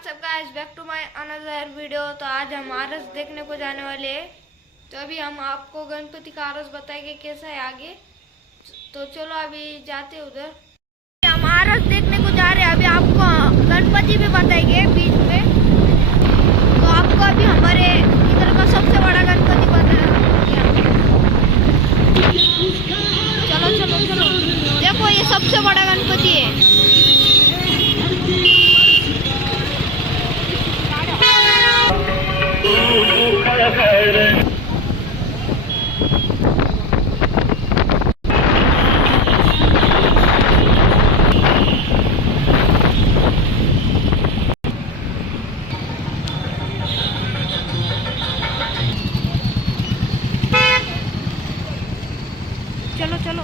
WhatsApp guys, back to my another video. तो आज हम आरस देखने को जाने वाले हैं। तो अभी हम आपको गणपति का आरस बताएंगे कैसा है आगे। तो चलो अभी जाते हैं उधर। हम आरस देखने को जा रहे हैं। अभी आपको गणपति भी बताएंगे बीच में। तो आपको अभी हमारे इधर का सबसे बड़ा गणपति बताया। चलो चलो चलो, देखो ये सबसे बड़ा गणपति है। चलो चलो,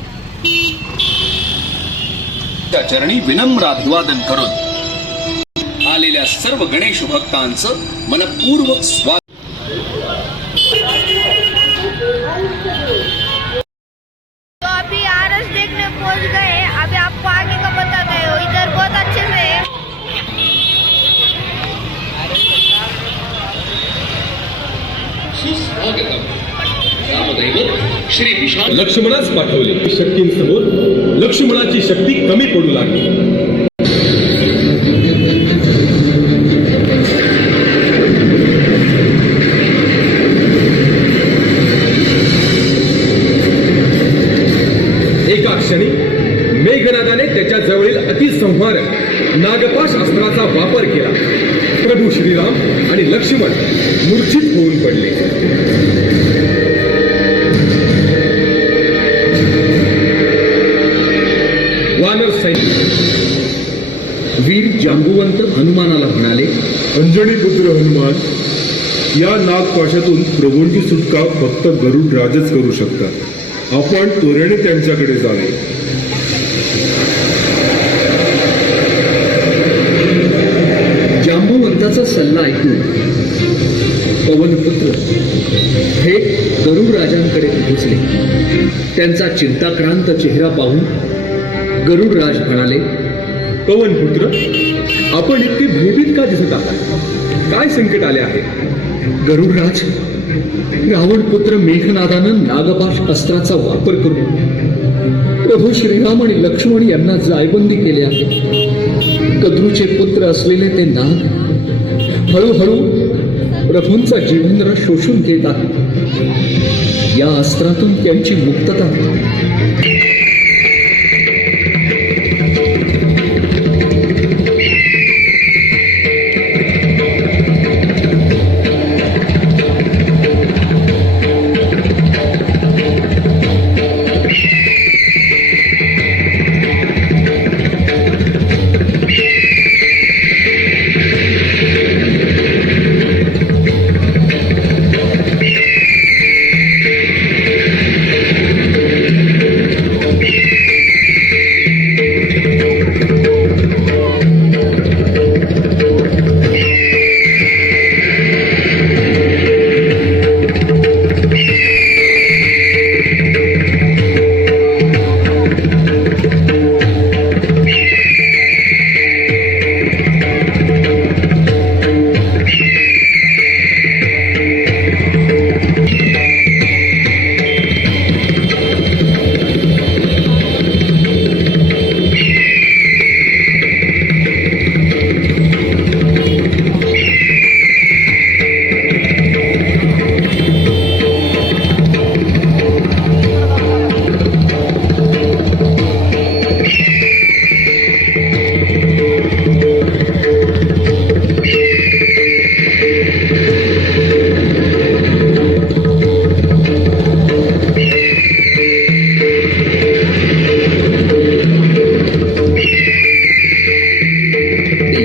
त्या चरणी विनम्र अभिवादन करून आलेल्या सर्व गणेश भक्तांचं मनपूर्वक स्वागत। तो अभी आरस देखने पहुंच गए। अभी आपको आगे का बताते हो। इधर बहुत अच्छे से है। सुस्वागतम। रामदैवत श्री विशाल लक्ष्मणाच पाठवले। शक्तींसमोर लक्ष्मणाची शक्ती कमी पडू लागली। एका क्षणी मेघनादाने त्याच्या जवळील अतिसंहारक नागपाश अस्त्राचा वापर केला। प्रभू श्रीराम आणि लक्ष्मण मूर्छित होऊन पडले। वानर सैनिक वीर जांबुवंत हनुमानाला म्हणाले, अंजनी पुत्र हनुमान, या नागपाशातून प्रभूंची सुटका फक्त गरुड राजच करू शकतात। आपण त्वरेने त्यांच्याकडे जावे। जांबुवंताचा सल्ला ऐकून पवनपुत्र हे गरुड राजांकडे पोहोचले। त्यांचा चिंताक्रांत चेहरा पाहून गरुडराज म्हणाले, पवनपुत्र, आपण इतके भयभीत का दिसत आहात? काय संकट आले आहे? गरुडराज, रावणपुत्र मेघनादानं नागपाश अस्त्राचा वापर करून प्रभू श्रीराम आणि लक्ष्मण यांना जायबंदी केले आहे। कद्रूचे पुत्र असलेले ते नाग हळूहळू प्रभूंचा जीवनरस शोषून घेत आहेत। या अस्त्रातून त्यांची मुक्तता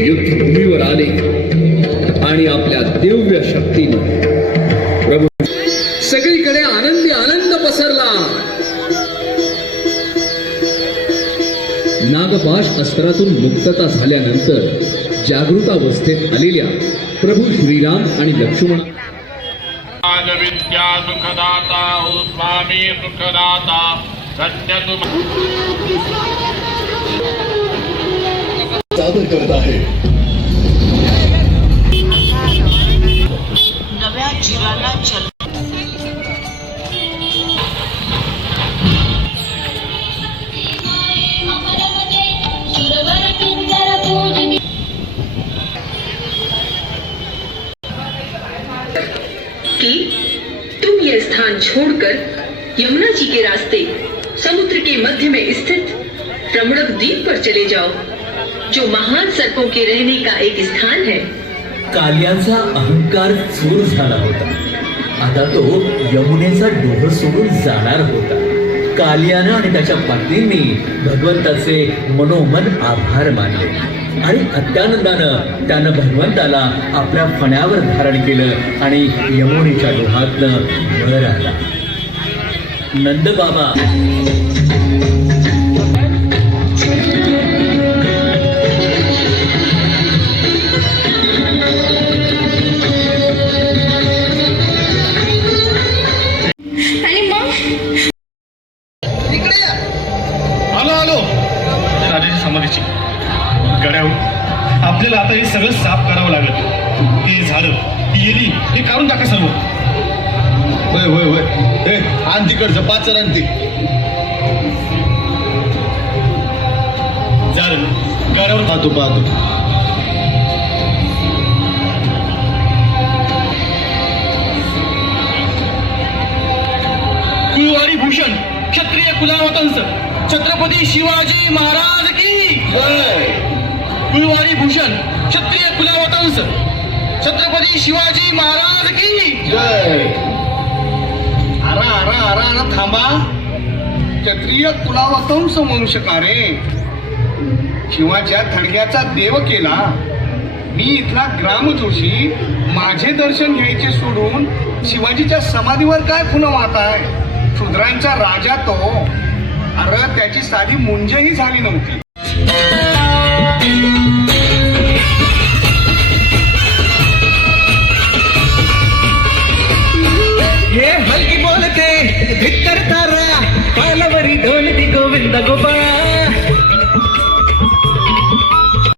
युद्धभूमीवर आले आणि आपल्या दिव्य शक्तीने प्रभू सगळीकडे आनंदी आनंद पसरला। नागपाश अस्त्रातून मुक्तता झाल्यानंतर जागृतावस्थेत आलेल्या प्रभू श्रीराम आणि लक्ष्मण विद्या सुखदाता हो स्वामी सुखदाता सत्य सादर करत आहे। छोड़कर यमुना जी के रास्ते समुद्र के मध्य में स्थित रमणक द्वीप पर चले जाओ, जो महान सर्पों के रहने का एक स्थान है। कालियाचा अहंकार चूर झाला होता. आता तो यमुनेचा डोह सोडून जाणार होता. कालियानं आणि त्याच्या पत्नींनी भगवंताचे मनोमन आभार मानले आणि अत्यानंदानं त्यानं भगवंताला आपल्या फण्यावर धारण केलं आणि यमुनेच्या डोहातनं वर आला. नंदबाबा आणि मग आलो राजाची समाधीची गड्यावर आपल्याला आता हे सगळं साफ करावं लागलं. हे झालं ती येली हे काढून टाका सर्व. होय होय होय हे आण तिकडचं पाचर आण ती. झालं गड्यावर पाहतो कुळवाडी भूषण क्षत्रिय कुलावतंस छत्रपती शिवाजी महाराज की जय. कुळवाडी भूषण क्षत्रिय कुलावतंस छत्रपती शिवाजी महाराज की जय. अरा थांबा. क्षत्रिय कुलावतंस वंशकारे शिवाच्या थडग्याचा देव केला. मी इथला ग्रामजोशी माझे दर्शन घ्यायचे सोडून शिवाजीच्या समाधीवर काय पुन्हा वाहताय? शूद्रांचा राजा तो. अरे त्याची साधी मुंजही झाली नव्हती. हे हलकी बोलते धिक्कार